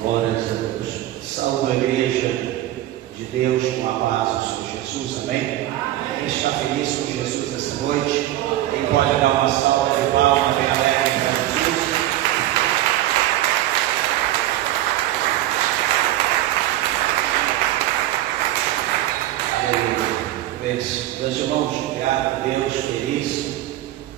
Glórias a Deus. Saúdo a igreja de Deus com a paz do Senhor Jesus, amém? Quem está feliz com Jesus essa noite, quem pode dar uma salva de palmas bem alegre para Jesus? Aleluia. Meus irmãos, grato a Deus, feliz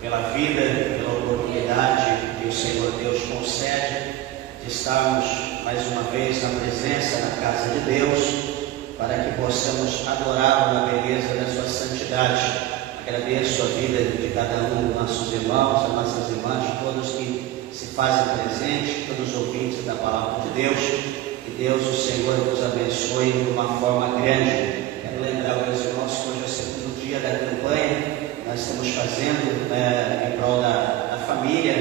pela vida, pela oportunidade que o Senhor Deus concede de estarmos mais uma vez na presença, na casa de Deus, para que possamos adorá-lo na beleza da sua santidade. Agradeço a vida de cada um dos nossos irmãos, das nossas irmãs, de todos que se fazem presente, todos os ouvintes da palavra de Deus. Que Deus, o Senhor, nos abençoe de uma forma grande. Quero lembrar meus irmãos que hoje é o segundo dia da campanha. Nós estamos fazendo em prol da família,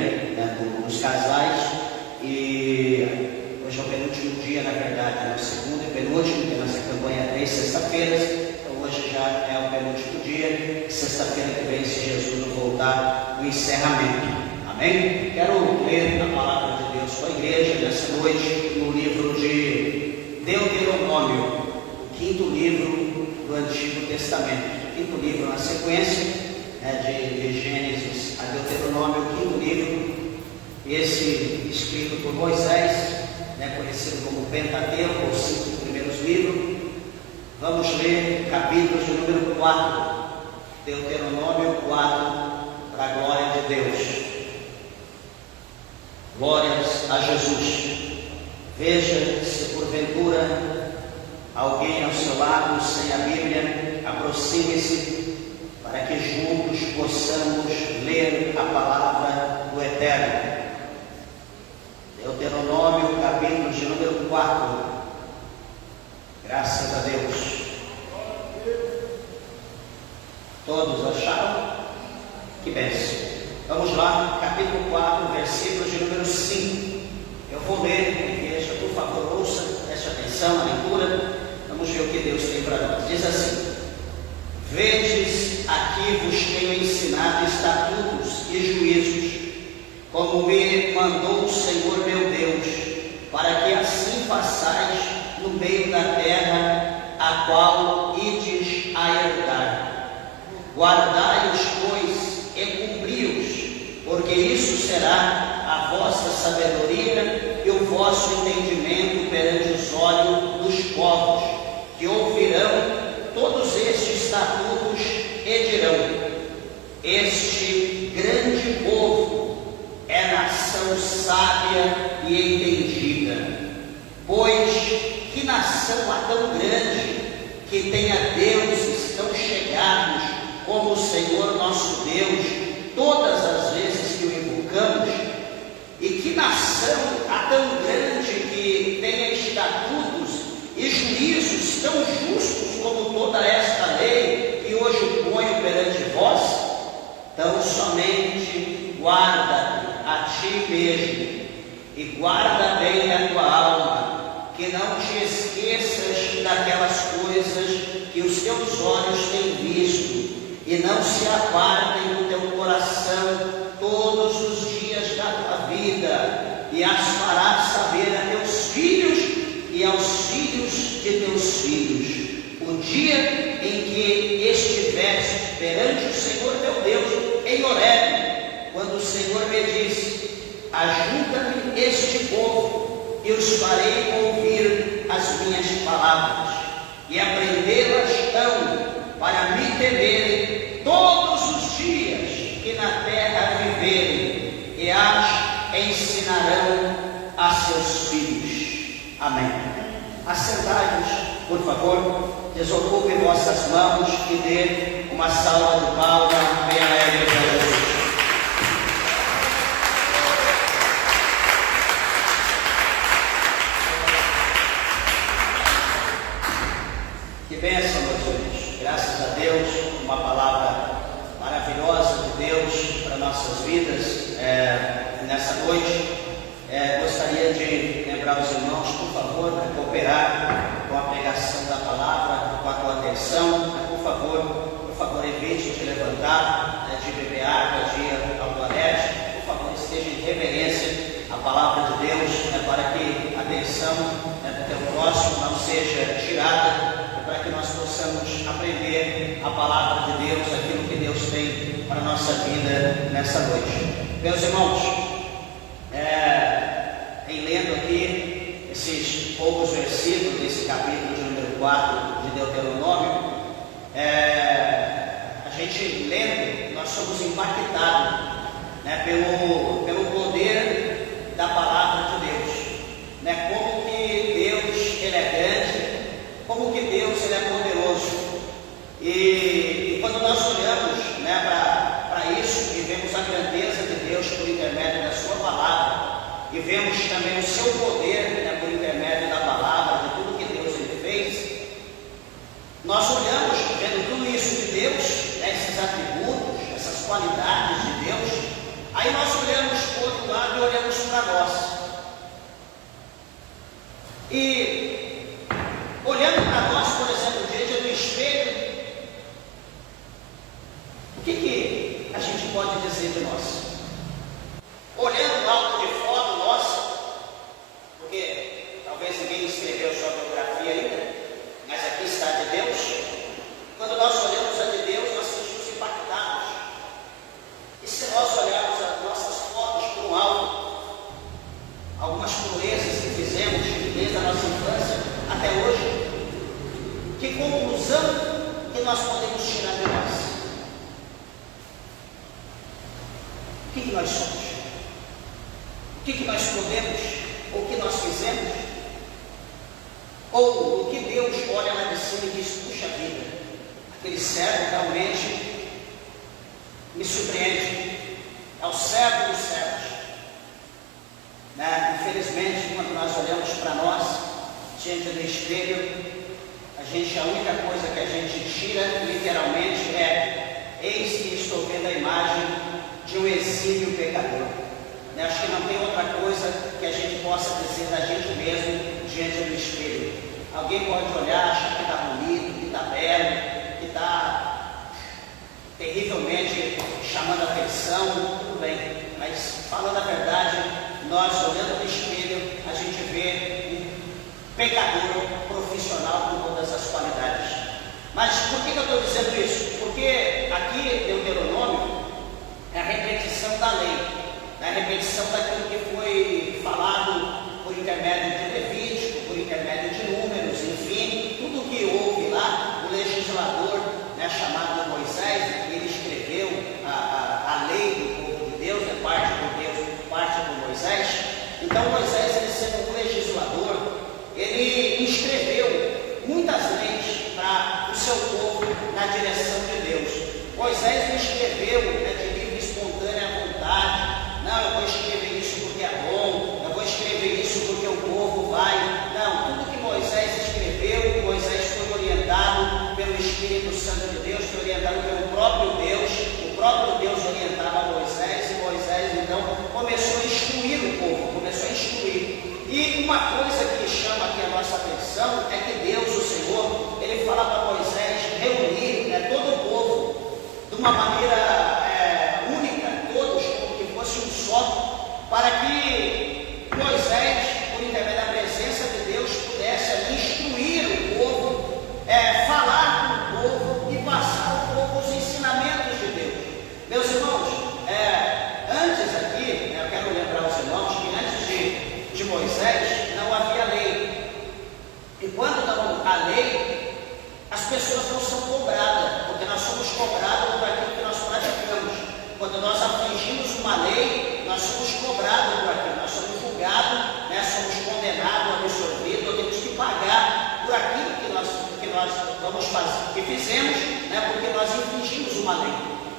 dos casais, e hoje é o penúltimo dia, na verdade, o segundo e penúltimo, porque nossa campanha é 3 sexta-feiras, então hoje já é o penúltimo dia, sexta-feira que vem, se Jesus não voltar, o encerramento, amém? Quero ler a palavra de Deus com a igreja nessa noite, no livro de Deuteronômio, o 5º livro do Antigo Testamento, o 5º livro na sequência, de Gênesis a Deuteronômio, o 5º livro, esse escrito por Moisés, conhecido como Pentateuco, os 5 primeiros livros. Vamos ler capítulos de número 4, Deuteronômio 4, para a glória de Deus. Glórias a Jesus. Veja se porventura alguém ao seu lado sem a Bíblia, aproxime-se para que juntos possamos ler a palavra do Eterno. Deuteronômio, capítulo de número 4. Graças a Deus. Todos acharam? Que bênção. Vamos lá, capítulo 4, versículos de número 5. Eu vou ler, igreja, por favor, ouça, preste atenção na leitura. Vamos ver o que Deus tem para nós. Diz assim: Vedes, aqui vos tenho ensinado estatutos e juízos, como me mandou o Senhor meu Deus, para que assim façais no meio da terra, a qual ides a herdar. Guardai-os, pois, e cumpri-os, porque isso será a vossa sabedoria e o vosso entendimento perante os olhos dos povos, que ouvirão todos estes estatutos e dirão: este grande povo é nação sábia e entendida. Pois que nação há tão grande, que tenha deuses tão chegados como o Senhor nosso Deus, todas as vezes que o invocamos? E que nação há tão grande, que tenha estatutos e juízos tão justos como toda esta lei que hoje ponho perante vós? Então somente guarda a ti mesmo, e guarda bem a tua alma, que não te esqueças daquelas coisas que os teus olhos têm visto, e não se apartem do teu coração todos os dias da tua vida, e as farás saber a teus filhos e aos filhos de teus filhos, o dia em que estiveres perante o Senhor teu Deus em Horebe, quando o Senhor me disse: ajunta-me este povo, e os farei ouvir as minhas palavras, e aprendê-las-ão, para me temerem todos os dias que na terra viverem, e as ensinarão a seus filhos. Amém. Assentai-vos, por favor, desocupem vossas mãos e dê uma salva de palmas bem alegre para Jesus. Que bênção, meus irmãos. Graças a Deus, uma palavra maravilhosa de Deus para nossas vidas nessa noite. Gostaria de lembrar os irmãos, por favor, para cooperar com a pregação da palavra, com a tua atenção. Por favor, evite de levantar, de beber água, de ir ao toalete. Por favor, esteja em reverência à palavra de Deus, para que a atenção palavra de Deus, aquilo que Deus tem para a nossa vida nessa noite. Meus irmãos, em lendo aqui esses poucos versículos desse capítulo de número 4 de Deuteronômio, a gente lendo, nós somos impactados, né, pelo poder da palavra de Deus, né, como que Deus ele é grande, como que Deus ele é poderoso. E quando nós olhamos, né, para isso e vemos a grandeza de Deus por intermédio da sua palavra, e vemos também o seu poder, né, por intermédio da palavra, de tudo que Deus ele fez, nós olhamos, vendo tudo isso de Deus, né, esses atributos, essas qualidades de Deus, aí nós olhamos para o outro lado e olhamos para nós. E olhando para nós, por exemplo, diante do espelho, o que a gente pode dizer de nós? Olhando algo de foto nossa, porque talvez ninguém escreveu sua biografia ainda, mas aqui está de Deus. Quando nós olhamos a de Deus, nós sentimos impactados. E se nós olharmos as nossas fotos por um alto, algumas proezas que fizemos desde a nossa infância até hoje, que conclusão que nós podemos tirar de nós? O que nós somos? O que nós podemos? O que nós fizemos? Ou o que Deus olha lá de cima e diz: puxa vida, aquele servo realmente me surpreende, é o servo dos servos, né? Infelizmente, quando nós olhamos para nós diante do espelho, a única coisa que a gente tira literalmente é: eis que estou vendo a imagem de um exímio pecador. Acho que não tem outra coisa que a gente possa dizer da gente mesmo diante do espelho. Alguém pode olhar, achar que está bonito, que está belo, que está terrivelmente chamando a atenção, tudo bem, mas falando a verdade, nós olhando no espelho, a gente vê um pecador profissional com todas as qualidades. Mas por que eu estou dizendo isso? Porque aqui Deuteronômio é a repetição da lei, a repetição daquilo que foi falado por intermédio de Levítico, por intermédio de Números, enfim, tudo que houve lá, o legislador, né, chamado Moisés, ele escreveu a lei do povo de Deus, parte por Deus, parte por Moisés. Então Moisés, ele sendo um legislador, ele escreveu muitas leis para o seu povo na direção de Deus. Moisés não escreveu, né, de livre e espontânea vontade: não, eu vou escrever isso porque é bom, eu vou escrever isso porque o povo vai. Não, tudo que Moisés escreveu, Moisés foi orientado pelo Espírito Santo de Deus, foi orientado pelo próprio Deus. O próprio Deus orientava Moisés, e Moisés então começou a instruir o povo, começou a instruir. E uma coisa que chama aqui a nossa atenção é que Deus, o Senhor, ele fala para Moisés reunir, né, todo o povo de uma maneira única, todos como que fosse um só, para que Moisés, por intermédio da presença de Deus, pudesse ali instruir o povo, falar com o povo e passar ao povo os ensinamentos de Deus. Meus irmãos, antes aqui, eu quero lembrar aos irmãos que antes de Moisés não havia lei. E quando não há lei, as pessoas não são cobradas, porque nós somos cobrados por aquilo que nós praticamos. Quando nós afligimos uma lei, nós somos cobrados por aquilo, nós somos julgados, né, somos condenados, absorvidos, temos que pagar por aquilo que nós vamos fazer, que fizemos, né, porque nós infringimos uma lei.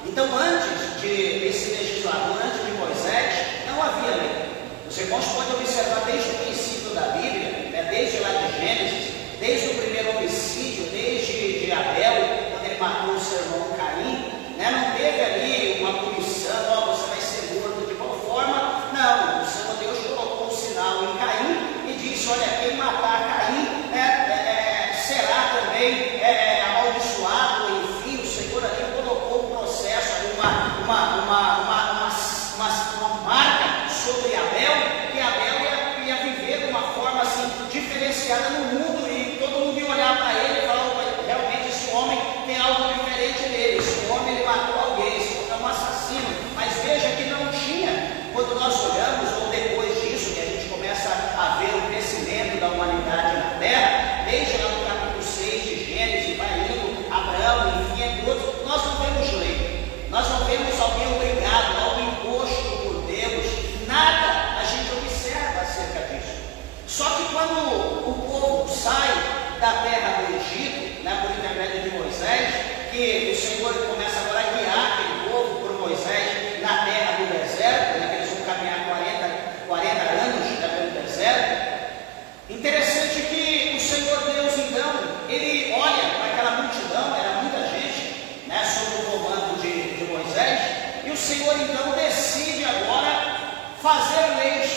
Então, antes desse legislador, antes de Moisés, não havia lei. Os irmãos podem observar desde o princípio da Bíblia, né, desde lá de Gênesis, desde o primeiro homicídio, desde Abel, quando ele matou o seu irmão Caim, né, não teve ali uma punição: você vai ser morto de qual forma? Não, o Senhor Deus colocou um sinal em Caim e disse: olha, quem matar Caim será também amaldiçoado. Enfim, o Senhor ali colocou um processo, uma marca sobre Abel, que Abel ia viver de uma forma assim diferenciada no mundo, e todo mundo ia olhar para ele e falar: realmente esse homem tem algo diferente fazer leis,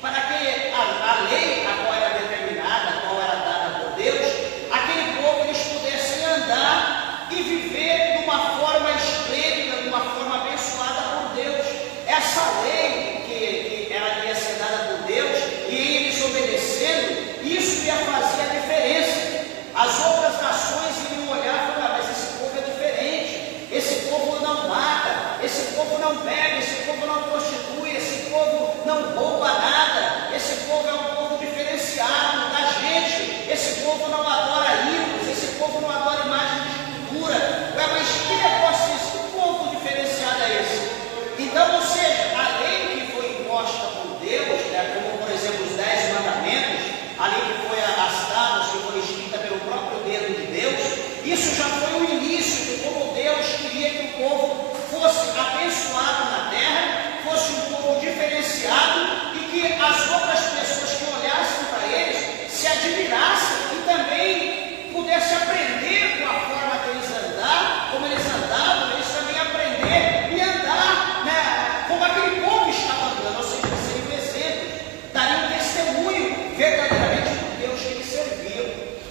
para que a lei, a qual era determinada, a qual era dada por Deus, aquele povo eles pudessem andar e viver de uma forma esplêndida, de uma forma abençoada por Deus. Essa lei que ela ia ser dada por Deus, e eles obedecendo, isso ia fazer a diferença. As outras nações iriam olhar e falar: mas esse povo é diferente, esse povo não mata, esse povo não bebe, esse povo não prostitui, esse povo não rouba nada, esse povo é um povo diferenciado da gente, esse povo não adora ídolos, esse povo não adora imagem de escultura. Ué, mas que negócio é esse? Que povo diferenciado é esse? Então, ou seja, a lei que foi imposta por Deus, né, como por exemplo os 10 mandamentos, a lei que foi arrastada, que foi escrita pelo próprio dedo de Deus, isso já foi o início de como Deus queria que o povo fosse abençoado na terra, fosse um povo diferenciado, e que as outras pessoas que olhassem para eles se admirassem e também pudessem aprender com a forma que eles andavam, como eles andavam, eles também aprender e andar, né, como aquele povo estava andando, ou seja, seriam exemplos, dariam testemunho verdadeiramente do Deus que eles serviam.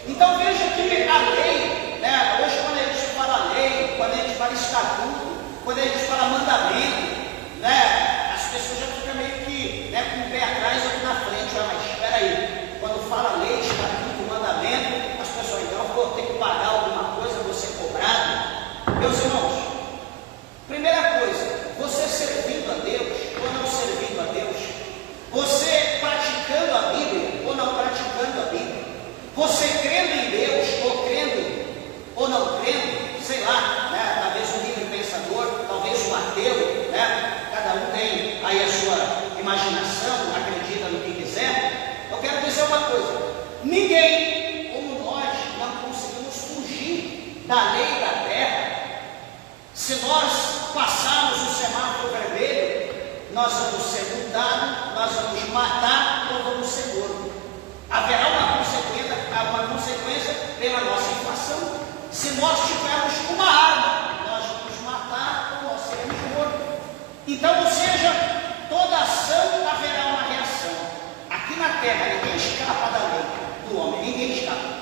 Então veja que a lei, né, hoje quando a gente fala lei, quando a gente fala estatuto, quando a gente fala mandamento, né, as pessoas já ficam meio que, né, com o pé atrás ou na frente. Ah, mas espera aí, quando fala lei, estatuto, mandamento, as pessoas, então eu vou ter que pagar alguma coisa, vou ser cobrado. Meus irmãos, primeira coisa, você servindo a Deus ou não servindo a Deus, você praticando a Bíblia ou não praticando a Bíblia, você crendo em Deus ou crendo ou não crendo, sei lá, né, talvez um livre pensador, talvez um ateu, né, cada um tem aí a sua imaginação, acredita no que quiser. Eu quero dizer uma coisa: ninguém, como nós, não conseguimos fugir da lei da terra. Se nós passarmos o semáforo vermelho, nós vamos ser multados, nós vamos matar ou vamos ser mortos. Haverá uma consequência pela nossa infração. Se nós tivermos uma arma, nós vamos matar ou nós seremos mortos. Então, ou seja, toda ação haverá uma reação. Aqui na terra ninguém escapa da lei do homem, ninguém escapa.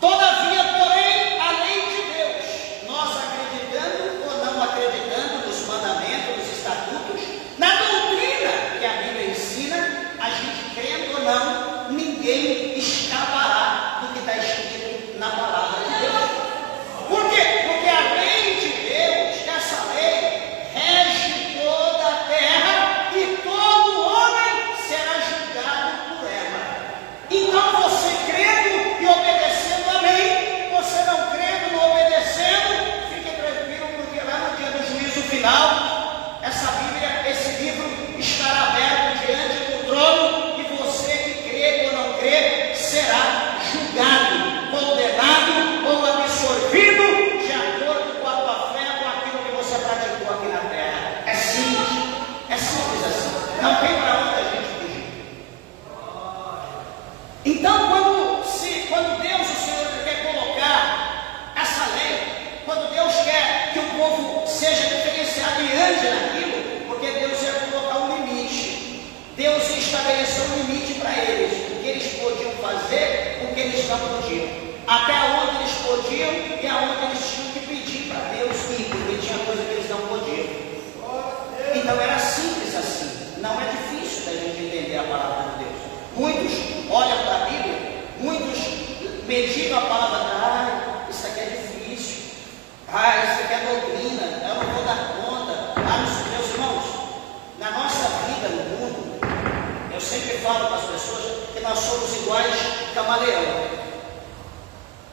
Todavia, porém, a lei de Deus, nós acreditando ou não acreditando nos mandamentos, nos estatutos, na doutrina que a Bíblia ensina, a gente crendo ou não, ninguém escapará do que está escrito na palavra de Deus. Por quê? Porque a lei de Deus, essa lei, rege toda a terra e todo homem será julgado por ela. Então você crendo e obedecendo a lei, você não crendo, não obedecendo, fique tranquilo, porque lá no dia do juízo final, essa Bíblia, esse livro estará aberto diante do trono, e você que crê ou não crê será julgado, condenado ou absorvido de acordo com a tua fé, com aquilo que você praticou aqui na terra. É simples assim, não tem para onde a gente fugir. Então, quando Deus, o Senhor, quer colocar essa lei, quando Deus quer que o povo seja diferenciado e ande naquilo, porque Deus ia colocar um limite, Deus ia estabelecer um limite para eles, o que eles podiam fazer, o que eles não podiam, até onde eles podiam e aonde eles tinham que pedir para Deus ir, porque tinha coisa que eles não podiam. Então era simples assim, não é difícil da gente entender a palavra de Deus. Muitos olham para a Bíblia, muitos meditam a palavra, isso aqui é difícil, isso aqui é doutrina, eu não vou dar conta. Meus irmãos, na nossa vida no mundo, eu sempre falo para as pessoas que nós somos iguais camaleão.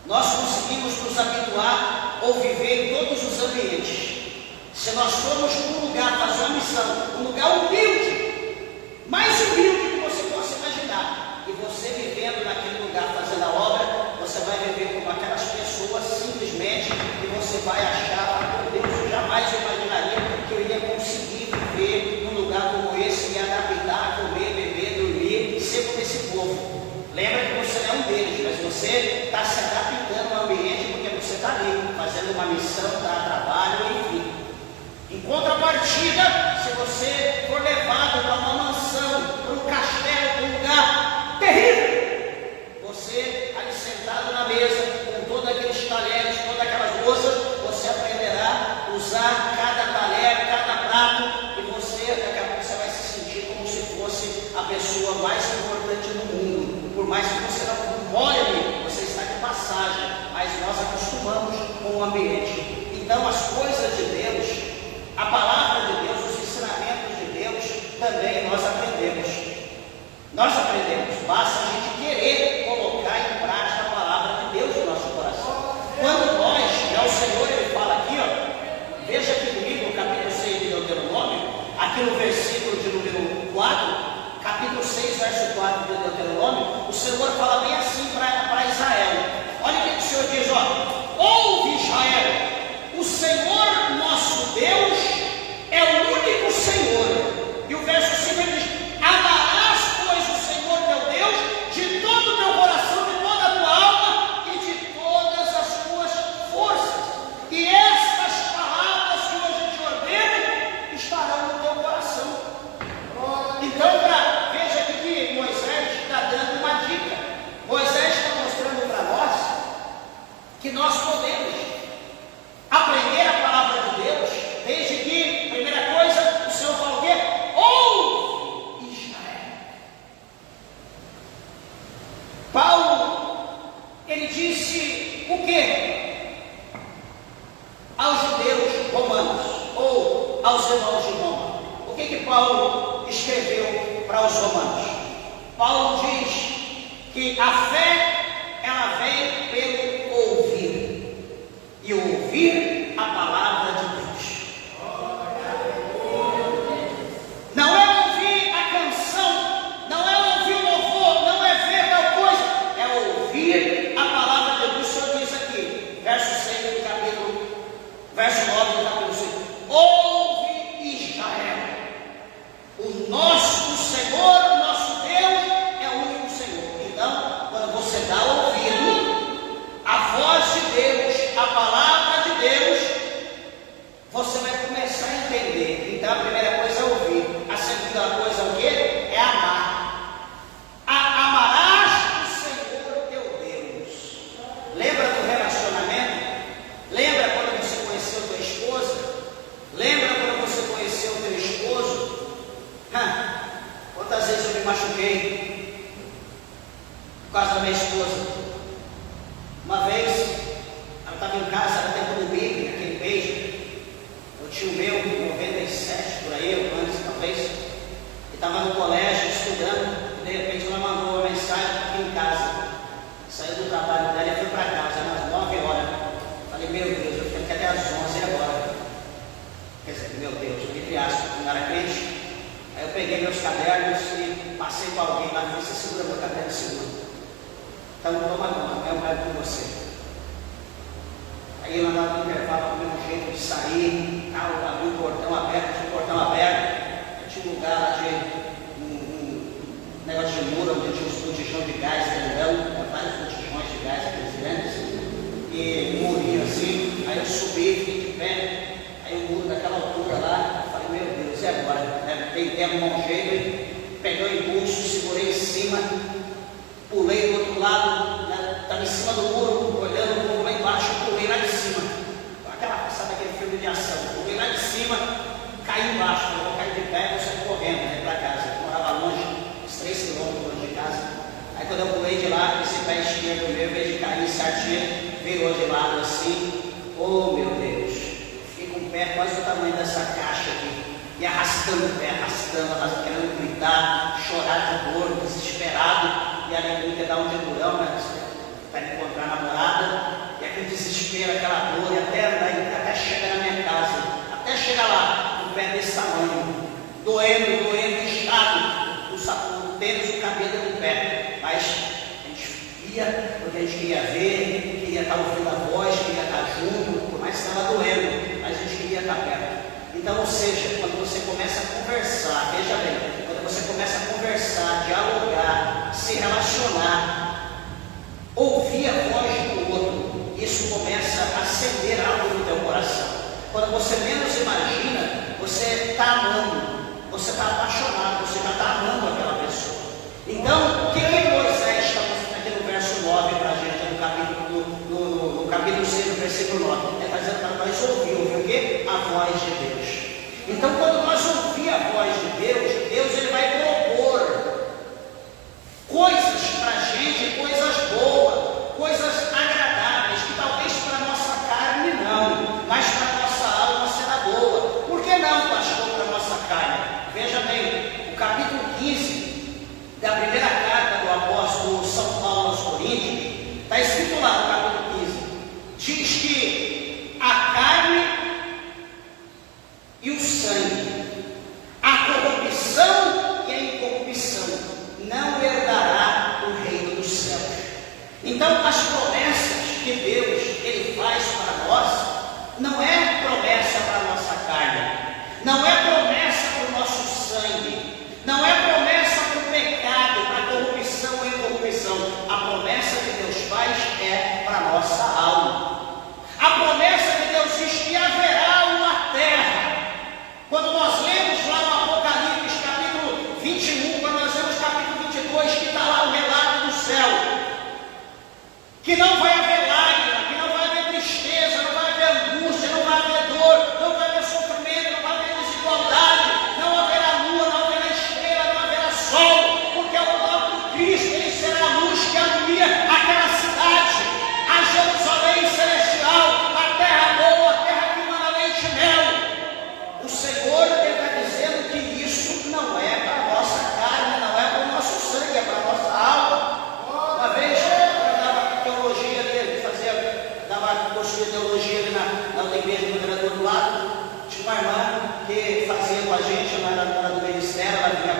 Nós conseguimos nos habituar ou viver em todos os ambientes. Se nós formos para um lugar fazer uma missão, um lugar humilde, mais humilde que você possa imaginar, e você vivendo naquele lugar fazendo a obra, você vai viver como aquelas pessoas simplesmente, e você vai achar: meu Deus, eu jamais imaginaria que eu iria conseguir viver num lugar como esse, me adaptar, comer, beber, dormir, ser como esse povo. Lembra que você não é um deles, mas você está se adaptando ao ambiente porque você está ali, fazendo uma missão, dá trabalho, enfim. Em contrapartida, se você for levado para uma mansão, para um castelo, para um lugar terrível, você ali sentado na mesa, com todos aqueles talheres, todas aquelas louças, você aprenderá a usar cada talher, cada prato, e você, daqui a pouco, você vai se sentir como se fosse a pessoa mais importante do mundo. Por mais que você não more ali, você está de passagem, mas nós acostumamos com o ambiente. Então, as coisas de Deus, a palavra de Deus, os ensinamentos de Deus, também nós aprendemos. Nós aprendemos, basta a gente querer colocar em prática a palavra de Deus no nosso coração. Quando nós, o Senhor, Ele fala aqui, ó, veja aqui comigo o capítulo 6 de Deuteronômio, aqui no versículo de número 4, capítulo 6, verso 4 de Deuteronômio, o Senhor fala bem assim para Israel. Olha o que o Senhor diz, ó: ouve, Israel, o Senhor nosso Deus é o único Senhor. E o verso 5 ele diz: amarás, pois, o Senhor teu Deus de todo o teu coração, de toda a tua alma e de todas as tuas forças. E estas palavras que hoje te ordeno estarão no teu coração. Então, veja aqui que Moisés está dando uma dica. Moisés está mostrando para nós que nós podemos aprender a palavra de Deus, desde que, primeira coisa, o Senhor fala o quê? Ouve, Israel. Paulo, ele disse o quê? Aos judeus romanos, ou aos irmãos de Roma. O que Paulo escreveu para os romanos? Paulo diz que a fé, ela vem pelo ouvir, e ouvir a palavra de Deus. Não é ouvir a canção, não é ouvir o louvor, não é ver tal coisa, é ouvir a palavra de Deus. O Senhor diz aqui, verso 6 do capítulo, verso 9 do capítulo 6: ouve, Israel, o Senhor, nosso Deus, é o único Senhor. Então, quando você dá ouvido a voz de Deus, a palavra de Deus, você vai começar a entender. Então, a primeira coisa é ouvir. A segunda coisa é o quê? É amar. Amarás o Senhor teu Deus. Lembra do relacionamento? Lembra quando você conheceu tua esposa? Lembra quando você conheceu o teu esposo? Quantas vezes eu me machuquei por causa da minha esposa? Uma vez, ela estava em casa, era tempo do Big, aquele beijo. Eu tinha o meu, em 97, por aí, ou antes talvez. E estava no colégio, estudando. E de repente ela mandou uma mensagem aqui em casa. Saiu do trabalho dela e foi para casa, umas 9 horas. Falei, meu Deus, eu fiquei até às 11 agora. Quer dizer, meu Deus, entre aspas, não era crente. Aí eu peguei meus cadernos e passei para alguém lá e falei: você segura meu caderno? Segura. Então toma conta, eu quero com você. Aí eu andava no intervalo com o mesmo jeito de sair, abri o portão aberto, tinha o portão aberto, tinha um lugar lá de um negócio de muro, onde tinha uns botijões de gás grandão, vários botijões de gás, aqueles grandes, e um murinho assim. Aí eu subi, fiquei de pé, aí o muro daquela altura lá, eu falei: meu Deus, e agora? Tentei arrumar um jeito, peguei o impulso, segurei em cima, pulei do outro lado, estava em cima do muro, olhando o muro lá embaixo, pulei lá de cima. Sabe aquele filme de ação? Pulei lá de cima, caí embaixo, eu vou cair de pé e vou sair correndo para casa. Eu morava longe, uns 3 quilômetros longe de casa. Aí quando eu pulei de lado, esse pé esquerdo meu, em vez de cair certinho, virou de lado assim. Oh meu Deus, fiquei com o pé quase do tamanho dessa caixa aqui. E arrastando o pé, querendo gritar, chorar de dor, desesperado. E ali eu ia dar um demurão, né, para encontrar a namorada. E aquele desespero, aquela dor, e até chegar na minha casa, até chegar lá, o pé desse tamanho, doendo, inchado, o tênis, o cabelo do pé. Mas a gente ia, porque a gente queria ver, queria estar ouvindo a voz, queria estar junto, por mais que estava doendo, mas a gente queria estar perto. Então, ou seja, quando você começa a conversar, veja bem, quando você começa a conversar, dialogar, se relacionar, ouvir a voz do outro, isso começa a acender algo no teu coração. Quando você menos imagina, você está amando, você está apaixonado, você já está amando aquela pessoa. Então, o que Moisés está mostrando aqui no verso 9 para a gente, no capítulo 6, no versículo 9? Ele está dizendo para nós ouvir o quê? A voz de Deus. Então, quando nós ouvir a voz de Deus, Deus ele vai propor coisas para a gente, coisas boas, coisas agradáveis, que talvez para a nossa carne não, mas para a nossa alma será boa. Por que não, pastor, para a nossa carne? Veja bem, o capítulo 15 da primeira carta do apóstolo São Paulo aos Coríntios, está escrito lá no capítulo 15, diz que a carne e o sangue, a corrupção e a incorrupção não herdará o reino dos céus. Então, as promessas que Deus ele faz para nós não é promessa para a nossa carne, não é promessa para o nosso sangue, não é promessa para o pecado, para a corrupção ou incorrupção. A promessa que Deus faz é para a nossa alma. A promessa que Deus diz que haverá uma terra. Quando nós lemos lá no Apocalipse, capítulo 21, quando nós lemos capítulo 22, que está lá o relato do céu, que não vai haver lágrima, que não vai haver tristeza, não vai haver angústia, não vai haver dor, não vai haver sofrimento, não vai haver desigualdade, não haverá lua, não haverá estrela, não haverá sol, porque o próprio Cristo, ele será a luz que alumia aquela cidade, a Jerusalém celestial, a terra boa, a terra que mana leite e mel. O Senhor está dizendo que isso não é para a nossa carne, não é para o nosso sangue, é para a nossa alma. Uma vez eu dava teologia ali, dava curso de teologia ali na igreja do vereador do lado. Tinha uma irmã que fazia com a gente, ela era do ministério, ela vinha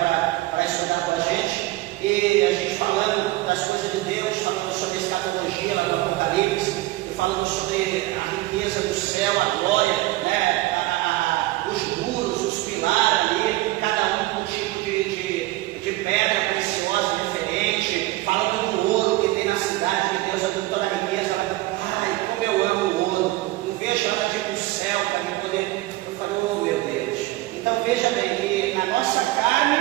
para estudar com a gente, e a gente falando das coisas de Deus, falando sobre escatologia lá do Apocalipse, e falando sobre a riqueza do céu, a glória, né? Os muros, os pilares ali, cada um com um tipo de pedra preciosa diferente, falando do ouro que tem na cidade, que Deus é toda a riqueza. Ai, como eu amo o ouro, não vejo ela de ir para o céu para me poder. Eu falei, oh meu Deus. Então veja bem que na nossa carne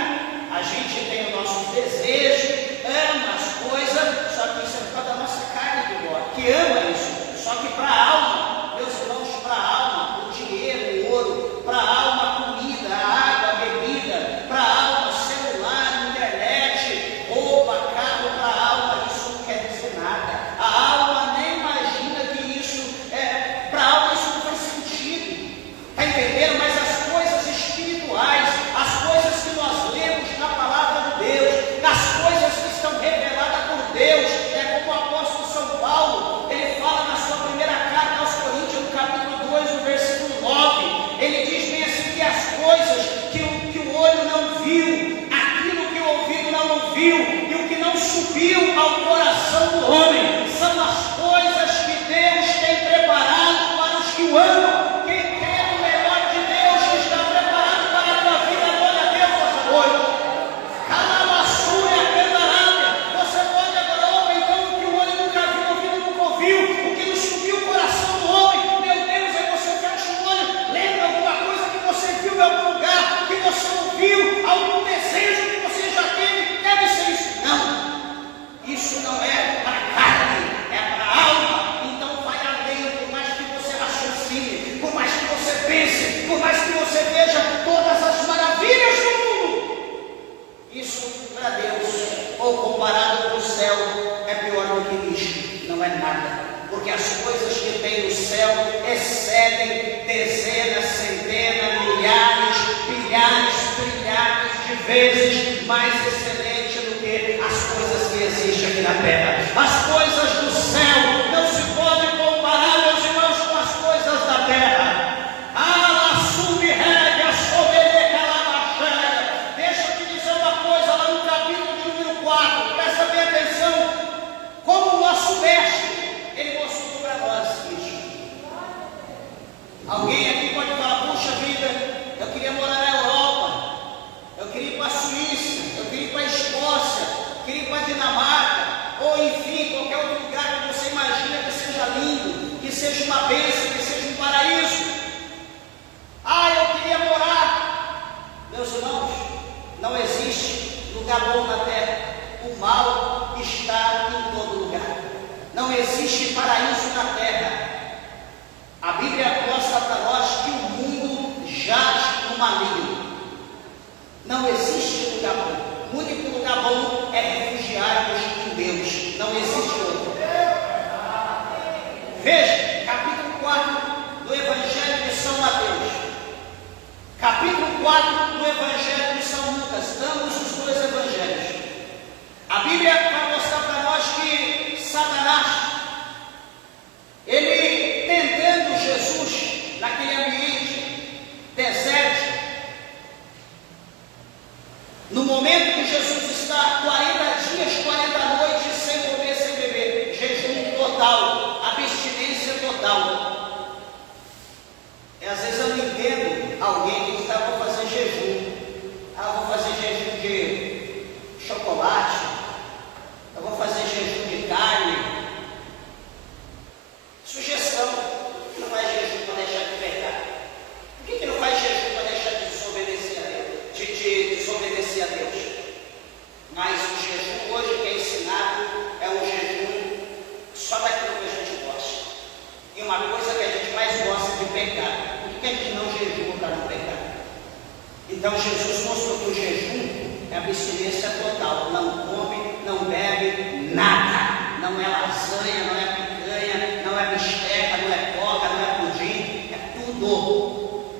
a gente tem o nosso desejo, ama as coisas, só que isso é por causa da nossa carne que ama isso. Só que para a alma, meus irmãos, para a alma, o dinheiro, o ouro, para a alma, a comida, a água, a bebida, para a alma, celular, internet, roupa, carro, para a alma, isso não quer dizer nada. A alma nem imagina que isso para a alma isso não faz sentido. Está entendendo? Mas as coisas espirituais, as coisas que nós lemos na palavra de Deus, as coisas que estão reveladas por Deus, é como o apóstolo São Paulo, ele fala na sua primeira carta aos Coríntios, no capítulo 2, no versículo 9, ele diz bem assim que as coisas que o olho não viu, aquilo que o ouvido não ouviu, e o que não subiu ao coração do homem, são as coisas que Deus tem preparado para os que o amam. Quem quer o melhor de Deus que está preparado para a tua vida, glória a Deus essa noite. Calamassúria, candarábia. Você pode agora, então, o que o olho nunca viu, o ouvido nunca ouviu, o que não subiu o coração do homem. Meu Deus, aí você fecha o olho, lembra alguma coisa que você viu em algum lugar, que você ouviu, algum desejo que você já teve, deve ser isso. Não, isso não é para a carne, é para a alma. Então vai além, por mais que você raciocine, por mais que você pense, por mais que você veja todas as maravilhas do mundo, isso para Deus, ou comparado com o céu, é pior do que lixo, não é nada. Porque as coisas que tem no céu excedem dezenas, centenas, milhares, bilhares, trilhares de vezes mais excelente do que as coisas que existem aqui na terra. As coisas do céu não se podem comparar, meus irmãos, com as coisas da terra. Deixa eu te dizer uma coisa lá no capítulo de número 4, presta bem atenção, como o nosso mestre, ele mostrou para nós isso. Alguém aqui pode falar, puxa vida, eu queria morar na Europa, eu queria ir para a Suíça, eu queria ir para a Escócia, eu queria ir para a Dinamarca, ou enfim, qualquer outro lugar que você imagina que seja lindo, que seja uma bênção, que seja um paraíso. lugar bom na terra. O mal está em todo lugar. Não existe paraíso na terra. A Bíblia mostra para nós que o mundo jaz no maligno. Não existe lugar bom. O único lugar bom é refugiarmos em Deus. Não existe outro. Veja, capítulo 4 do Evangelho de São Mateus. Capítulo 4 do Evangelho de São Lucas. Ambos os dois evangelhos. A Bíblia vai mostrar para nós que Satanás, ele tentando Jesus naquele ambiente desértico, no momento que Jesus está 40 dias, 40 noites sem comer, sem beber, jejum total, abstinência total. E às vezes eu não entendo alguém que diz: ah, vou fazer jejum, vou fazer jejum de chocolate, eu vou fazer jejum de carne. Sugestão: não faz jejum para deixar de pecar. Por que não faz jejum para deixar de desobedecer a Deus? De desobedecer a Deus? Mas o jejum hoje que é ensinado é um jejum só daquilo que a gente gosta. E uma coisa que a gente mais gosta é de pecar. Por que a gente não jejuma para não pecar? Então Jesus mostrou que o jejum é abstinência total. Não come, não bebe nada. Não é lasanha, não é picanha, não é bisteca, não é coca, não é pudim. É tudo.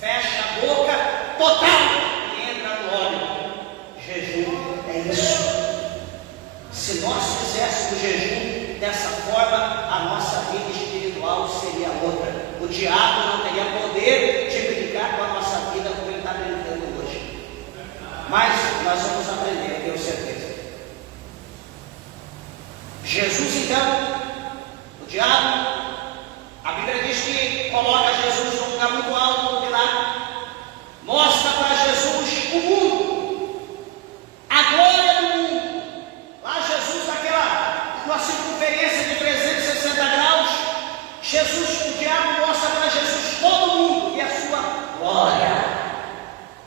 Fecha a boca total e entra no óleo. Jejum é isso. Se nós fizéssemos jejum dessa forma, a nossa vida espiritual seria outra. O diabo não teria poder de brincar com a nossa vida como ele está brincando hoje. Mas nós vamos aprender, eu tenho certeza. Jesus, então, o diabo, a Bíblia diz que coloca Jesus num lugar muito alto, no pilar, mostra para Jesus o mundo, a glória do mundo. Lá Jesus, numa circunferência de 360 graus, o diabo mostra para Jesus todo o mundo e a sua glória.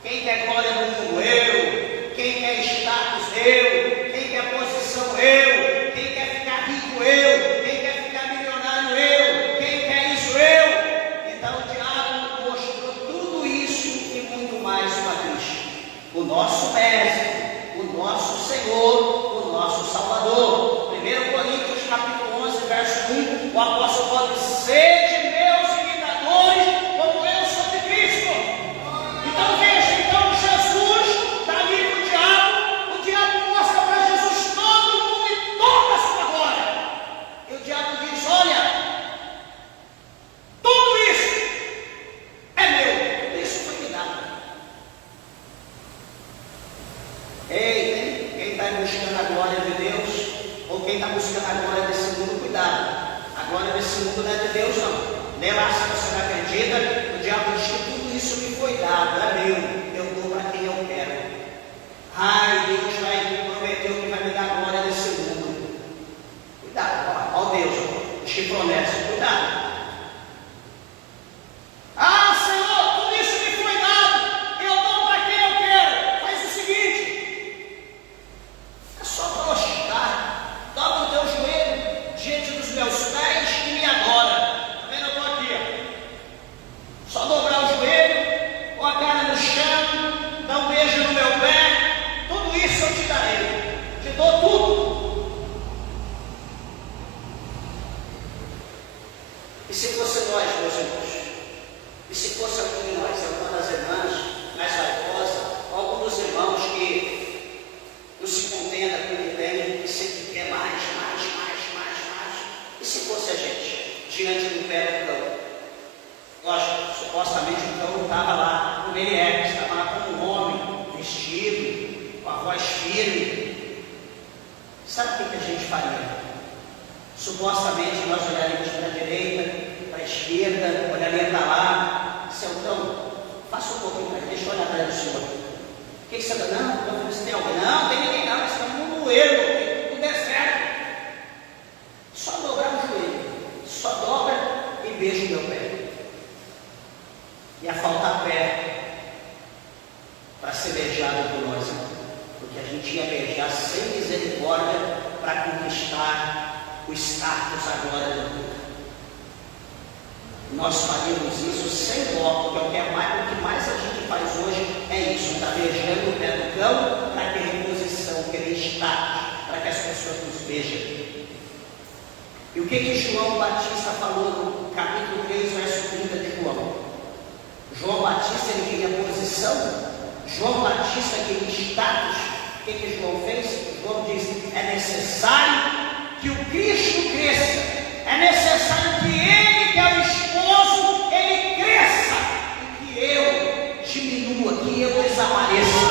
Quem quer glória no mundo? Eu. Quem quer status? Eu. Quem quer posição? Eu. Quem quer ficar rico? Eu. Quem quer ficar milionário? Eu. Quem quer isso? Eu. Então o diabo mostrou tudo isso e muito mais para Cristo, o nosso mestre, o nosso Senhor, o nosso Salvador. 1 Coríntios capítulo 11, verso 1, o apóstolo Paulo diz: sede meus imitadores, como eu sou de Cristo. Então veja, Jesus está ali com o diabo mostra para Jesus todo mundo e toda a sua glória. E o diabo diz: olha, tudo isso é meu, tudo isso foi me dado. Ei, quem está buscando a glória de Deus, ou quem está buscando a glória desse mundo, cuidado. A glória desse mundo não é de Deus, não. Nem lá, se você não acredita, o diabo diz que tudo isso me foi dado, é meu, eu dou para quem eu quero. Ai, Deus prometeu que vai me dar a glória desse mundo. Cuidado, ó Deus, os que prometem, cuidado. Ah, Senhor, tudo isso me foi dado, eu dou para quem eu quero. Faz o seguinte: é só prostrar, dobra o teu joelho diante dos meus pés e me adora. Está vendo? Eu estou aqui, ó. Só dobrar o joelho, com a cara no chão, dar um beijo no meu pé, tudo isso eu te darei, te dou tudo. E se fosse nós, meus irmãos? E se fosse algum de nós, alguma das irmãs mais vaidosa, algum dos irmãos que não se contenta com o que tem, que sempre quer mais. E se fosse a gente, diante do pé do cão? Lógico, supostamente o cão não estava lá como ele é, estava lá como um homem, vestido, com a voz firme. Sabe o que a gente faria? Supostamente nós olharíamos para a direita, para a esquerda, olharia para lá: seu cão, faça um pouquinho para cá, deixa eu olhar atrás do senhor. O que você está dando? Não, você tem alguém? Não, tem ninguém não, estamos no moeiro, no deserto. Só dobrar o joelho, só dobra e beija o meu pé. Ia faltar pé para ser beijado por nós, porque a nós faríamos isso sem dó, porque o que mais a gente faz hoje é isso, está beijando o pé do cão para querer posição, querer status, para que as pessoas nos vejam. E o que João Batista falou no capítulo 3, verso 30 de João? João Batista, ele queria posição, João Batista queria status. O que João fez? João diz: é necessário que o Cristo cresça, é necessário que ele, que é o esposo, ele cresça, e que eu diminua, que eu desapareça.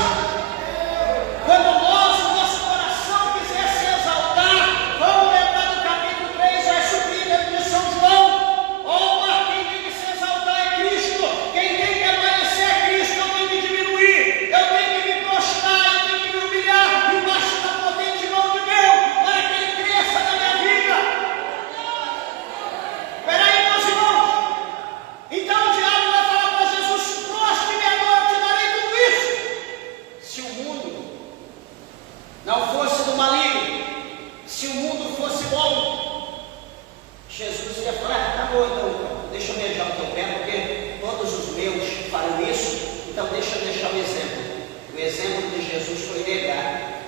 Quando o nosso coração quiser se exaltar, vamos lembrar do capítulo 3, verso 30 de São João: opa, quem tem que se exaltar é Cristo, quem tem que aparecer é Cristo, eu tenho que diminuir, eu tenho que me prostrar, eu tenho que me humilhar, embaixo da potente mão de Deus, para que ele cresça na minha vida. Peraí, meus irmãos, então o diabo vai falar para Jesus: prostre-me agora, eu te darei tudo isso. Se o mundo não fosse do maligno, se o mundo fosse bom, Jesus ia falar: tá bom, então deixa eu beijar o teu pé, porque todos os meus falam isso, então deixa eu deixar o exemplo. O exemplo de Jesus foi negar.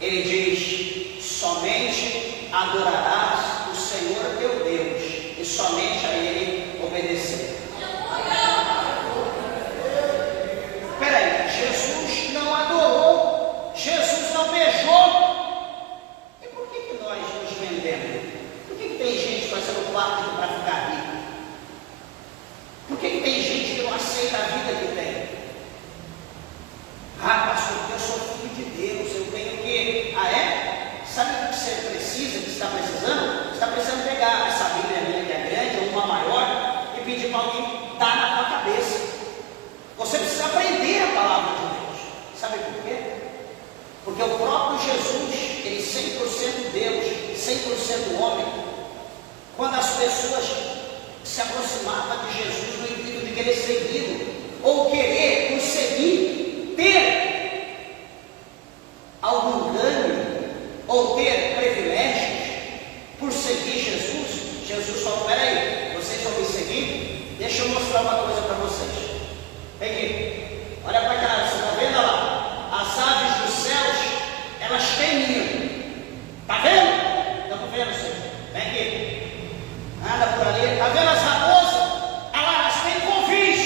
Ele diz: somente adorarás o Senhor teu Deus, e somente a Ele obedecer. Peraí, Jesus não adorou, Jesus não beijou. E por que nós nos vendemos? Por que tem gente fazendo pacto para ficar rico? Por que tem gente que não aceita a vida que tem? Ah, pastor, porque eu sou filho de Deus, eu tenho que... Ah, é? Sabe o que você precisa, que está precisando? Você está precisando pegar essa Bíblia que é grande, ou uma maior, e pedir para alguém dar na tua cabeça. Você precisa aprender a palavra de Deus. Sabe por quê? Porque o próprio Jesus, ele 100% Deus, 100% homem, quando as pessoas se aproximavam de Jesus no intuito de querer segui-lo, ou querer conseguir ter algum ganho, ou ter privilégios por seguir Jesus, Jesus falou: peraí, vocês vão me seguir? Deixa eu mostrar uma coisa para vocês. Vem aqui, olha para cá, você está vendo lá? As aves dos céus, elas têm ninho. Está vendo? Estamos vendo, Senhor. Vem aqui, anda por ali. Está vendo as raposas? Ah lá, elas têm covis.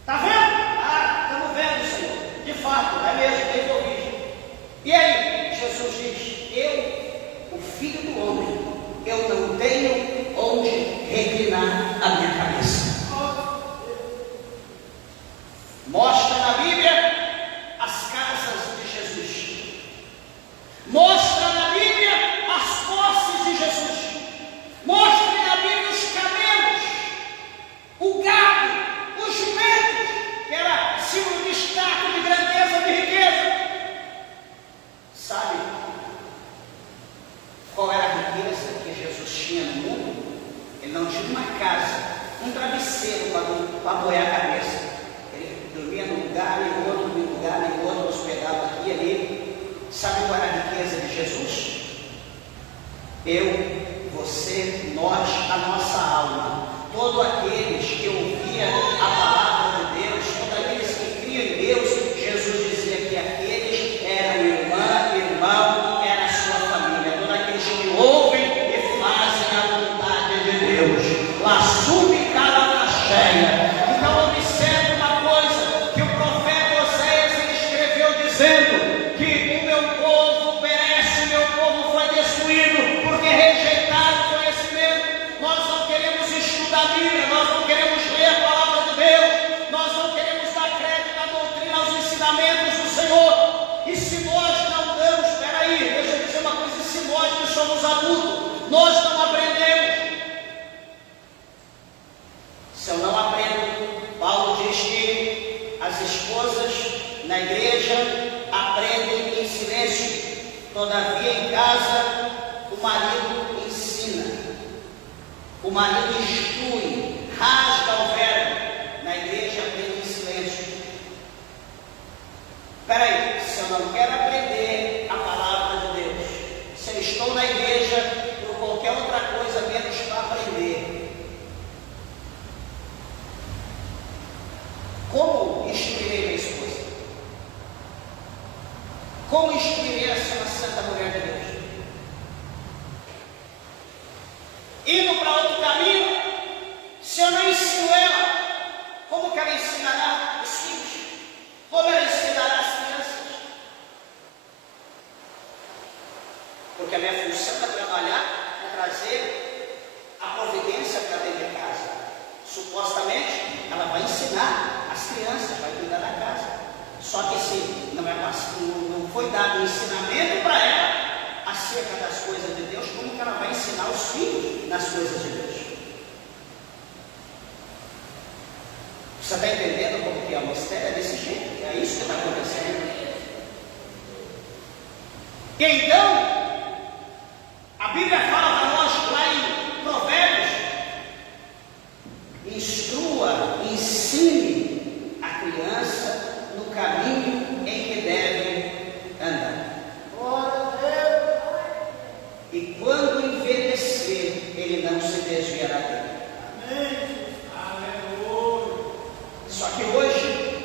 Está vendo? Ah, estamos vendo, Senhor. De fato, é mesmo, tem covis. E aí, Jesus diz: eu, o Filho do Homem, eu não tenho onde reclinar a minha cabeça. Mostra na Bíblia as casas de Jesus. Mostra na Bíblia as posses de Jesus. Mostra na Bíblia os camelos, o gado, os jumentos, que era símbolo de status, de grandeza, de riqueza. Sabe qual era a riqueza que Jesus tinha no mundo? Ele não tinha uma casa, um travesseiro para apoiar a cabeça. Ele dormia num lugar, em outro, num lugar, em outro, hospedava aqui e ali. Sabe qual era a riqueza de Jesus? Eu, você, nós, a nossa alma. Todos aqueles que ouviam a palavra de Deus, todos aqueles que criam em Deus, Jesus dizia que aqueles eram irmão, era a sua família. Todos aqueles que ouvem e fazem a vontade de Deus. Lá sube cada na cheia. Então observe uma coisa, que o profeta Oséias ele escreveu dizendo que o meu povo perece, o meu povo foi destruído, porque rejeitaram o conhecimento. Nós não queremos estudar a Bíblia, nós não queremos ler a palavra de Deus, nós não queremos dar crédito à doutrina, aos ensinamentos do Senhor. E se nós não damos, peraí, deixa eu dizer uma coisa, se nós que somos adultos, nós não aprendemos. Se eu não aprendo, Paulo diz que as esposas na igreja aprendem em silêncio, todavia em casa o marido ensina, o marido instrui, rasga o verbo. Na igreja aprende em silêncio. Peraí, se eu não quero aprender a palavra de Deus, se eu estou na igreja por qualquer outra coisa menos para aprender, porque a minha função é trabalhar, é trazer a providência para dentro de casa. Supostamente, ela vai ensinar as crianças, vai cuidar da casa. Só que se não foi dado um ensinamento para ela acerca das coisas de Deus, como que ela vai ensinar os filhos nas coisas de Deus? Você está entendendo como que é o mistério? É desse jeito, é isso que está acontecendo. E então, a Bíblia fala para nós lá em Provérbios: instrua, ensine a criança no caminho em que deve andar. E quando envelhecer, ele não se desviará dele. Só que hoje,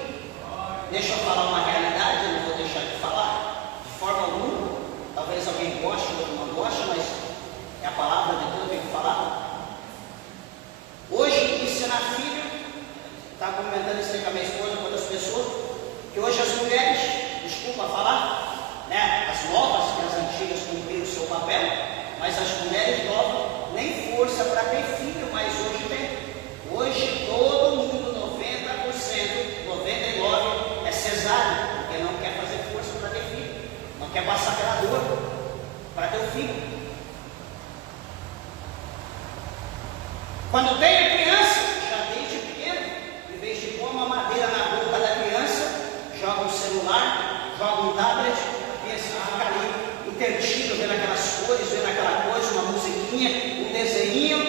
deixa eu falar uma realidade, eu não vou deixar de falar, de forma alguma. Talvez alguém goste, outro não goste, mas é a palavra de Deus que eu tenho que falar. Hoje, ensinar filho, estava comentando isso aí com a minha esposa, com outras pessoas, que hoje as mulheres, desculpa falar, né, as novas, que as antigas cumpriram o seu papel, mas as mulheres novas, nem força para ter filho, mas hoje tem. Hoje todo mundo, 99% é cesárea, porque não quer fazer força para ter filho, não quer passar aquela dor para ter o filho. Quando tem a criança, já desde pequeno, em vez de pôr uma madeira na boca da criança, joga um celular, joga um tablet, e assim fica ali intertido, vendo aquelas cores, vendo aquela coisa, uma musiquinha, um desenho,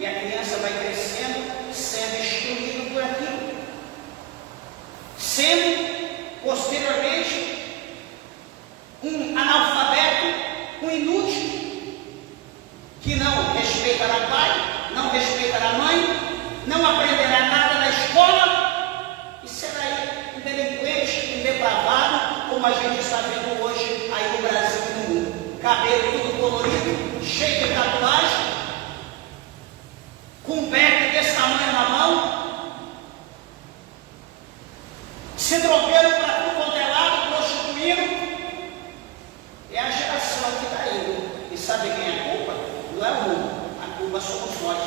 e a criança vai crescendo, sendo instruído por aquilo, sendo posteriormente um analfabeto, um inútil, que não respeitará pai, não respeitará mãe, não aprenderá nada na escola e será um delinquente, um depravado, como a gente está vendo hoje aí no Brasil e no mundo. Cabelo tudo colorido, cheio de tatuagem, com um beck desse tamanho na mão, se drogando para tudo quanto é lado, prostituindo. É a geração que está indo. E sabe quem é a culpa? Não é o mundo, a culpa somos nós.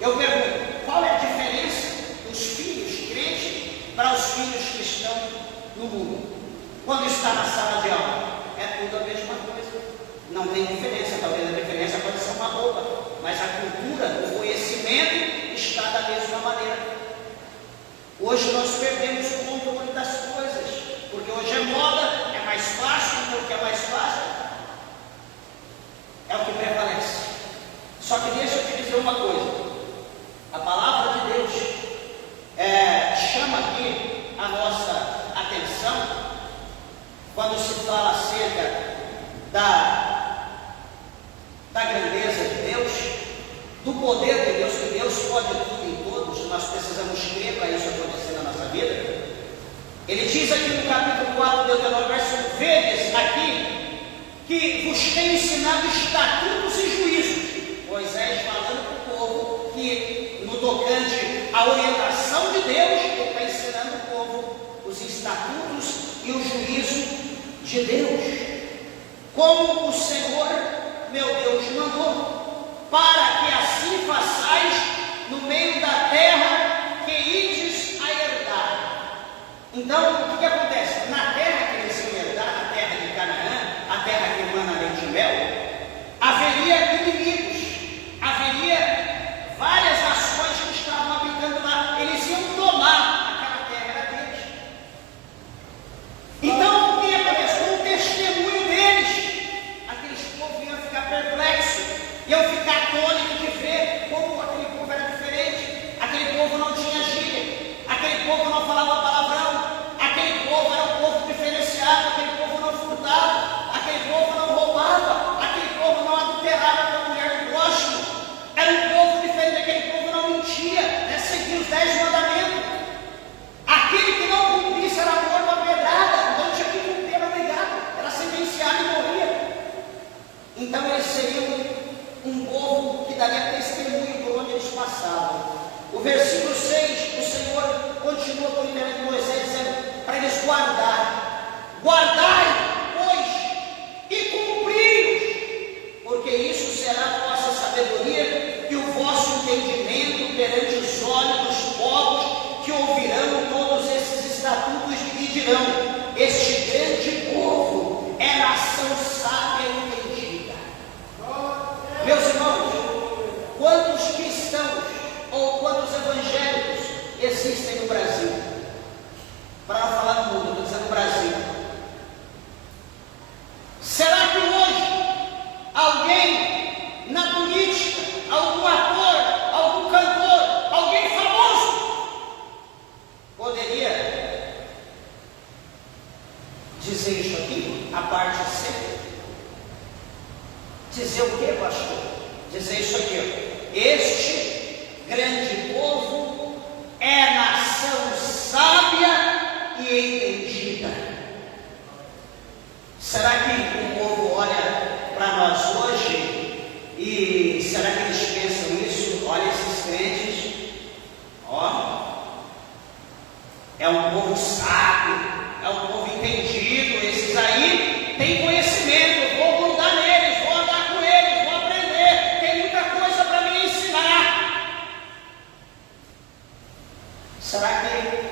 Eu pergunto, qual é a diferença dos filhos crentes para os filhos que estão no mundo? Quando está na sala de aula, é tudo a mesma coisa. Não tem diferença, talvez a diferença pode ser uma roupa, mas a cultura, o conhecimento está da mesma maneira. Hoje nós perdemos o controle das coisas, porque hoje é moda, é mais fácil, porque é mais fácil, é o que prevalece. Só que deixa eu te dizer uma coisa, a palavra de Deus chama aqui a nossa atenção, quando se fala acerca da grandeza de Deus, do poder de Deus, que Deus pode tudo em todos, nós precisamos crer para isso acontecer na nossa vida. Ele diz aqui no capítulo 4 de Deuteronômio, verso: vedes aqui que vos tenho ensinado estatutos e juízos. Moisés falando para o povo que, no tocante à orientação de Deus, ele está ensinando o povo os estatutos e o juízo de Deus, como o Senhor meu Deus mandou, para que assim façais no meio da terra que ides a herdar. Então, o que acontece? Na terra que eles iam herdar, na terra de Canaã, a terra que emana leite e mel, haveria inimigos, haveria várias nações que estavam habitando lá, eles iam tomar aquela terra, era deles. Então, o que acontece? Com o testemunho deles, aqueles povos iam ficar perplexos, iam ficar atônitos de ver como aquele povo era diferente, aquele povo não tinha gíria, aquele povo não falava palavrão, aquele povo era um povo diferenciado, aquele povo não furtava, aquele povo não roubava, aquele povo não adulterava com a mulher do próximo, era um povo diferente, aquele povo não mentia, seguia os 10 mandamentos, aquele que não cumprisse era morto a pedrada, então tinha que cumprir, era obrigado, era sentenciado e morria. Então eles seriam um povo que daria testemunho por onde eles passavam. O versículo 6, o Senhor continua com o interesse de Moisés, dizendo para eles guardai, pois, e cumprir imensidão, este grande povo é nação sábia e entendida. Meus irmãos, quantos cristãos ou quantos evangélicos existem no Brasil? Para não falar no mundo, estou dizendo no Brasil. Será que hoje alguém na política, algum ator, algum cantor, alguém famoso poderia dizer isso aqui, a parte C? Dizer o que, pastor? Dizer isso aqui, ó. Este grande povo é nação sábia e entendida. Será que o povo olha para nós hoje e será que eles pensam isso? Olha esses crentes, ó, é um povo sábio, é um povo entendido, esses aí têm conhecimento, vou grudar neles, vou andar com eles, vou aprender, tem muita coisa para me ensinar. Será que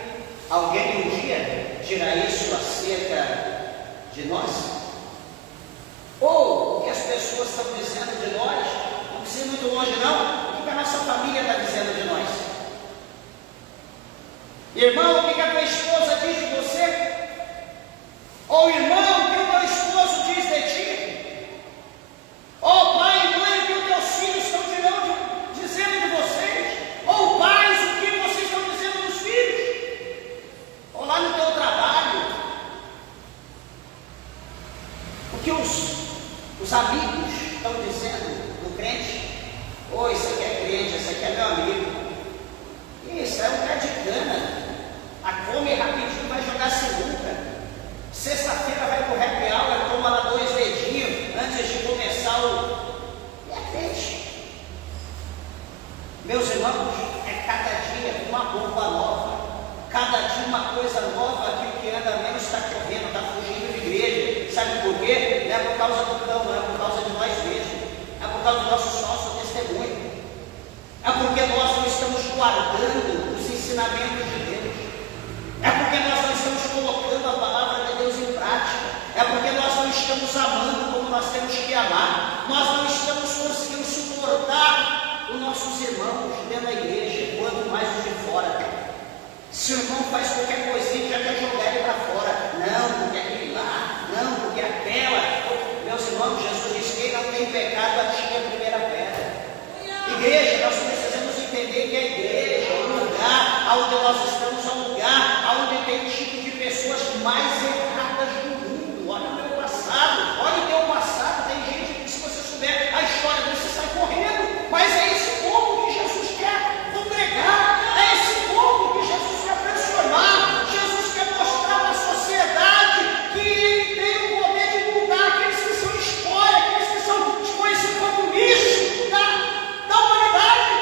alguém um dia dirá isso acerca de nós? Ou o que as pessoas estão dizendo de nós, não precisa ir muito longe não, o que a nossa família está dizendo de nós? Irmão, o que a tua esposa diz de você? Ou irmão, o que o teu esposo diz de ti? Ou pai e mãe, o que os teus filhos estão dizendo de vocês? Ou pais, o que vocês estão dizendo dos filhos? Ou lá no teu trabalho, o que os amigos estão dizendo do crente? Oh, esse aqui é crente, esse aqui é meu amigo. Isso é um pé de cana. A come rapidinho, vai jogar sinuca. Sexta-feira vai pro happy hour, toma lá 2 dedinhos antes de começar o... E é crente. Meus irmãos, é cada dia uma bomba nova. Cada dia uma coisa nova que o que anda menos está correndo, está fugindo de igreja. Sabe por quê? Não é por causa do não, não é por causa de nós mesmos. É por causa do nosso testemunho. É porque nós não estamos guardando os ensinamentos de Deus. É porque nós não estamos colocando a palavra de Deus em prática. É porque nós não estamos amando como nós temos que amar. Nós não estamos conseguindo suportar os nossos irmãos dentro da igreja, quanto mais os de fora. Se o irmão faz qualquer coisinha, já quer jogar ele para fora. Não, porque aquele lá, não, porque aquela. Meus irmãos, Jesus disse: quem não tem pecado, atire a primeira pedra. Igreja, nós precisamos entender que a igreja é um lugar onde nós estamos, é um lugar onde tem tipo de pessoas mais erradas do mundo. Olha o meu passado, olha o teu passado. Tem gente que, se você souber a história dele, você sai correndo. Mas é esse povo que Jesus quer congregar, é esse povo que Jesus quer transformar. Jesus quer mostrar para a sociedade que ele tem o poder de mudar aqueles que são escória, aqueles que são conhecidos como lixo da humanidade.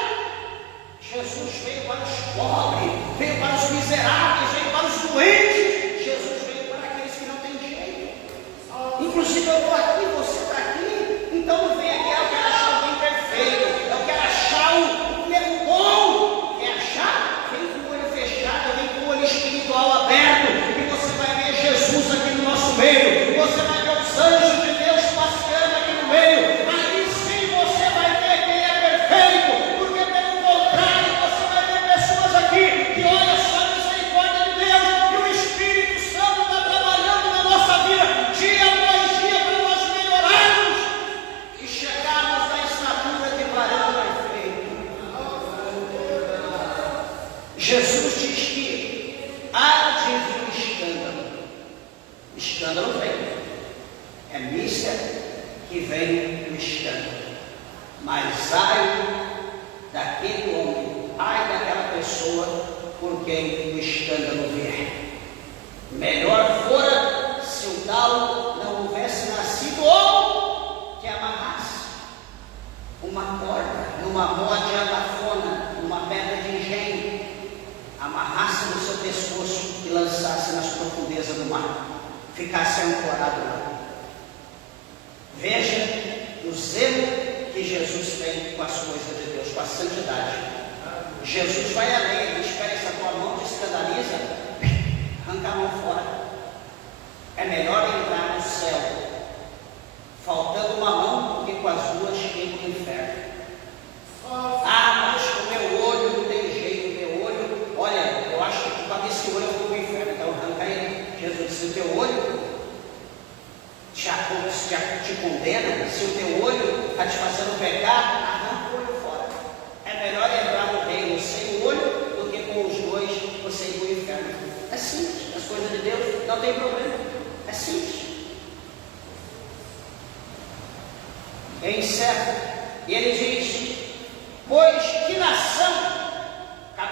Jesus veio para os pobres, veio para os miseráveis, veio para os doentes. Jesus veio para aqueles que não têm jeito. Inclusive eu estou aqui, você está aqui, então não vem aqui, eu quero achar alguém perfeito, eu quero achar o mesmo bom. Quer achar? Vem com o olho fechado, vem com o olho espiritual aberto, e você vai ver Jesus aqui no nosso meio, você vai ver os anjos de Deus passeando aqui no meio. Aí sim você vai ver quem é perfeito, porque pelo contrário você vai ver pessoas aqui que olham só a misericórdia de Deus, e o Espírito Santo está trabalhando na nossa vida dia após dia para nós melhorarmos e chegarmos na estatura de varão perfeito. Jesus diz que há de vir um escândalo. Escândalo vem. É mística que vem o escândalo. Mas ai daquele homem, ai daquela pessoa por quem o escândalo vier. Melhor fora se o tal não houvesse nascido ou que amarrasse uma corda numa mode anafona, numa pedra de engenho, amarrasse no seu pescoço e lançasse nas profundezas do mar, ficasse ancorado lá. Veja o zelo que Jesus tem com as coisas de Deus, com a santidade. Jesus vai além, ele espera essa tua mão, te escandaliza, arranca a mão fora. É melhor entrar no céu faltando uma mão do que com as duas ir no inferno. Ah, mas com o meu olho não tem jeito, meu olho, olha, eu acho que com esse olho eu vou para o inferno, então arranca ele. Jesus disse: o teu olho te condena, se o teu olho está te fazendo pecar, arranca o olho fora. É melhor entrar no reino sem o olho do que com os dois você ir para o inferno. É simples, as coisas de Deus não tem problema, é simples. Ele encerra e ele diz: pois que nação,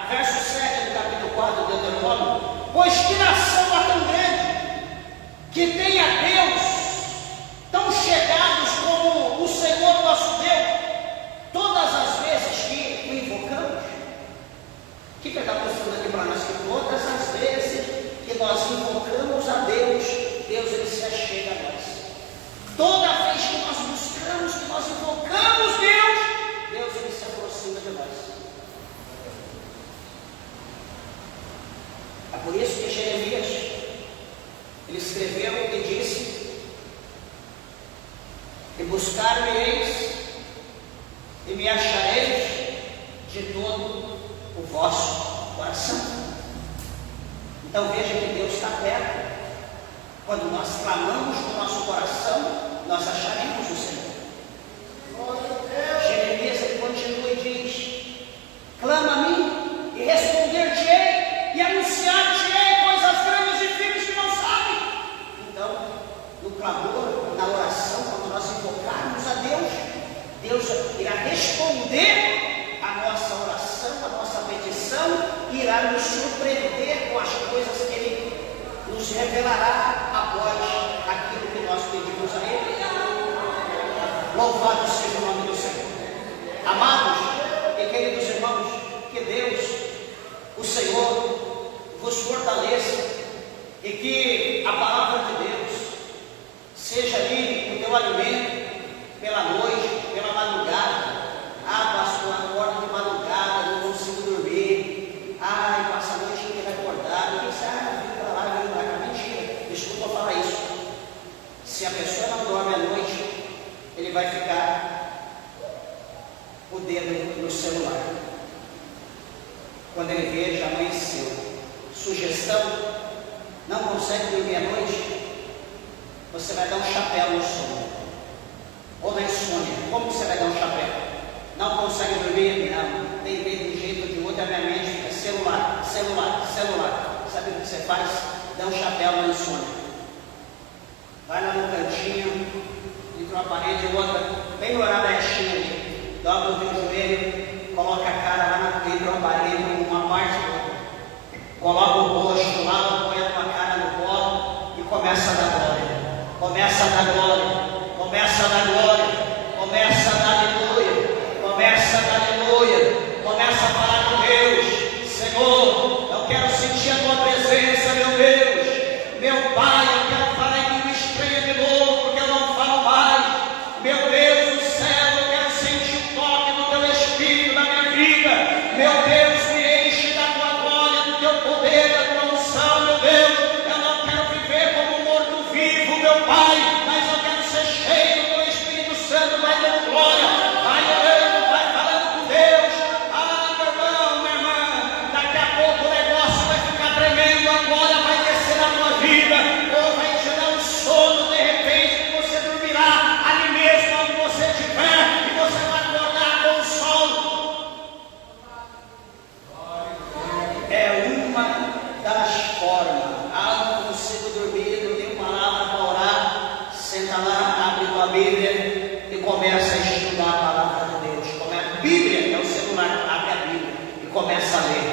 verso 7 do capítulo 4 de Deuteronômio, pois que nação é tão grande, que tem a Deus tão chegados como o Senhor nosso Deus, todas as vezes que o invocamos. O que ele está mostrando aqui para nós? Que todas as vezes que nós invocamos a Deus, Deus ele se achega a nós. Toda vez que nós buscamos, que nós invocamos Deus, Deus ele se aproxima de nós. É por isso que Jeremias ele escreveu e disse: e buscar-me-eis e me achareis de todo o vosso coração. Então veja que Deus está perto. Quando nós clamamos no nosso coração, nós acharemos o Senhor. Jeremias ele continua e diz: clama a mim e responder-te-ei e anunciar-te-ei coisas grandes e firmes que não sabem. Então, no clamor, na oração, quando nós invocarmos a Deus, Deus irá responder a nossa oração, a nossa petição, e irá nos surpreender com as coisas que Ele nos revelará após aquilo que nós pedimos a Ele. Louvado seja o nome do Senhor. Amados e queridos irmãos, que Deus, o Senhor, vos fortaleça e que a palavra de Deus seja ali o teu alimento pela noite, pela madrugada. Ah, pastor, acordo de madrugada, não consigo dormir. Ai, passa a noite inteira acordado. Quem sabe, vem para lá, vem para cá. Mentira, desculpa falar isso. Se a pessoa não dorme à noite, ele vai ficar o dedo no celular. Quando ele vê, já amanheceu. Sugestão: não consegue dormir à noite? Você vai dar um chapéu no sono. Ou na insônia. Como você vai dar um chapéu? Não consegue dormir? Não. Tem de um jeito ou de outro, a minha mente fica celular, celular, celular. Sabe o que você faz? Dá um chapéu na insônia. Vai lá no cantinho, entre uma parede e outra, bem no horário da restinha ali. Dobra o teu joelho, coloca a cara lá entre uma parede, uma parte e outra. Coloca o rosto lá, põe a tua cara no colo e começa a dar glória. Começa a dar glória. Começa a dar glória. Começa a dar aleluia. Começa a dar aleluia. Começa a falar com Deus. Senhor, eu quero sentir a tua presença, meu Deus. Meu Pai, eu quero falar em língua estranha de novo, porque eu não falo mais. Meu Deus do céu, eu quero sentir o toque do teu Espírito na minha vida. Meu Deus, me enche da tua glória, do teu poder, da tua unção, meu Deus. Eu não quero viver como um morto vivo, meu Pai, mas eu quero ser cheio do teu Espírito Santo. Vai dando glória, vai orando, vai falando com Deus. Ah, meu irmão, minha irmã, daqui a pouco o negócio vai ficar tremendo, a glória vai descer na tua vida, ou vai te dar um sono, de repente, que você dormirá ali mesmo onde você estiver, e você vai acordar com o sol. É uma das formas. Ah, não consigo dormir, não tenho palavra para orar. Senta lá, abre tua Bíblia e começa a estudar a palavra de Deus. Bíblia é o celular, abre a Bíblia e começa a ler.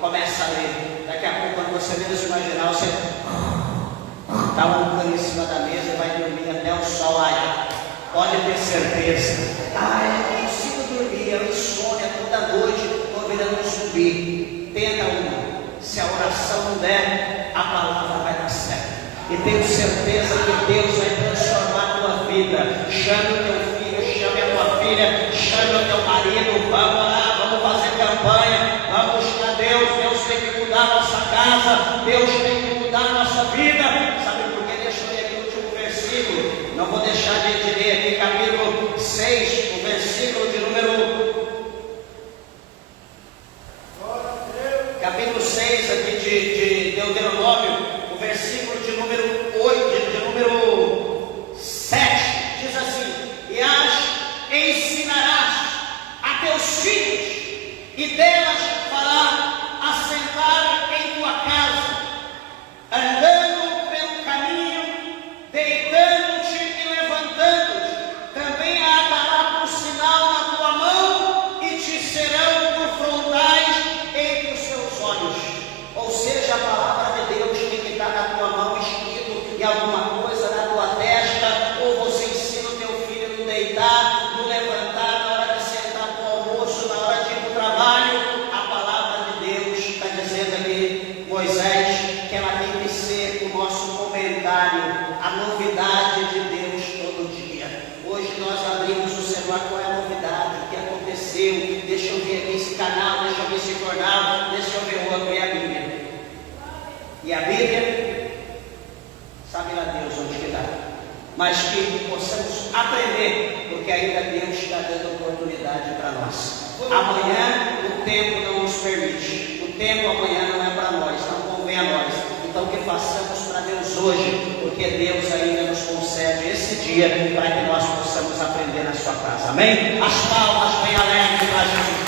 Começa a ler. Daqui a pouco, quando você menos imaginar, você está roncando em cima da mesa e vai dormir até o sol raiar. Pode ter certeza. Ah, eu não consigo dormir, eu insônia toda noite, estou virando um zumbi. Tenta uma. Se a oração não der, a palavra vai dar certo. E tenho certeza que Deus vai transformar a tua vida. Chame o teu filho, chame a tua filha, chame o teu marido. Vamos lá, vamos fazer campanha, vamos buscar Deus. Deus tem que mudar a nossa casa, Deus tem que mudar a nossa vida. Sabe por que? Deixa eu Não vou deixar de ler aqui capítulo 6, o versículo de número... Capítulo 6 aqui de Deuteronômio, o versículo de número 8, de número 7, diz assim: e ensinarás a teus filhos, e delas fará assentar em tua casa, andando pelo caminho, deitando-te e levantando-te, também a atará por sinal na tua mão, e te serão por frontais entre os teus olhos. Ou seja, a palavra de Deus tem que estar na tua mão, escrito em alguma coisa na tua testa, ou você ensina o teu filho no deitar, no levantar, na hora de sentar para o almoço, na hora de ir para o trabalho. A palavra de Deus está dizendo aqui, Moisés, que ela tem que ser o nosso comentário, a novidade de Deus todo dia. Hoje nós abrimos o celular, qual é a novidade, o que aconteceu, deixa eu ver aqui esse canal, deixa eu ver esse jornal, deixa eu ver o outro, e a Bíblia. E a Bíblia, sabe lá Deus onde que está, mas que possamos aprender, porque ainda Deus está dando oportunidade para nós. Amanhã o tempo não nos permite, o tempo amanhã não é para nós, não convém a nós. Então que façamos para Deus hoje, porque Deus ainda nos concede esse dia para que nós possamos aprender na sua casa. Amém? As palmas bem alegres para Jesus.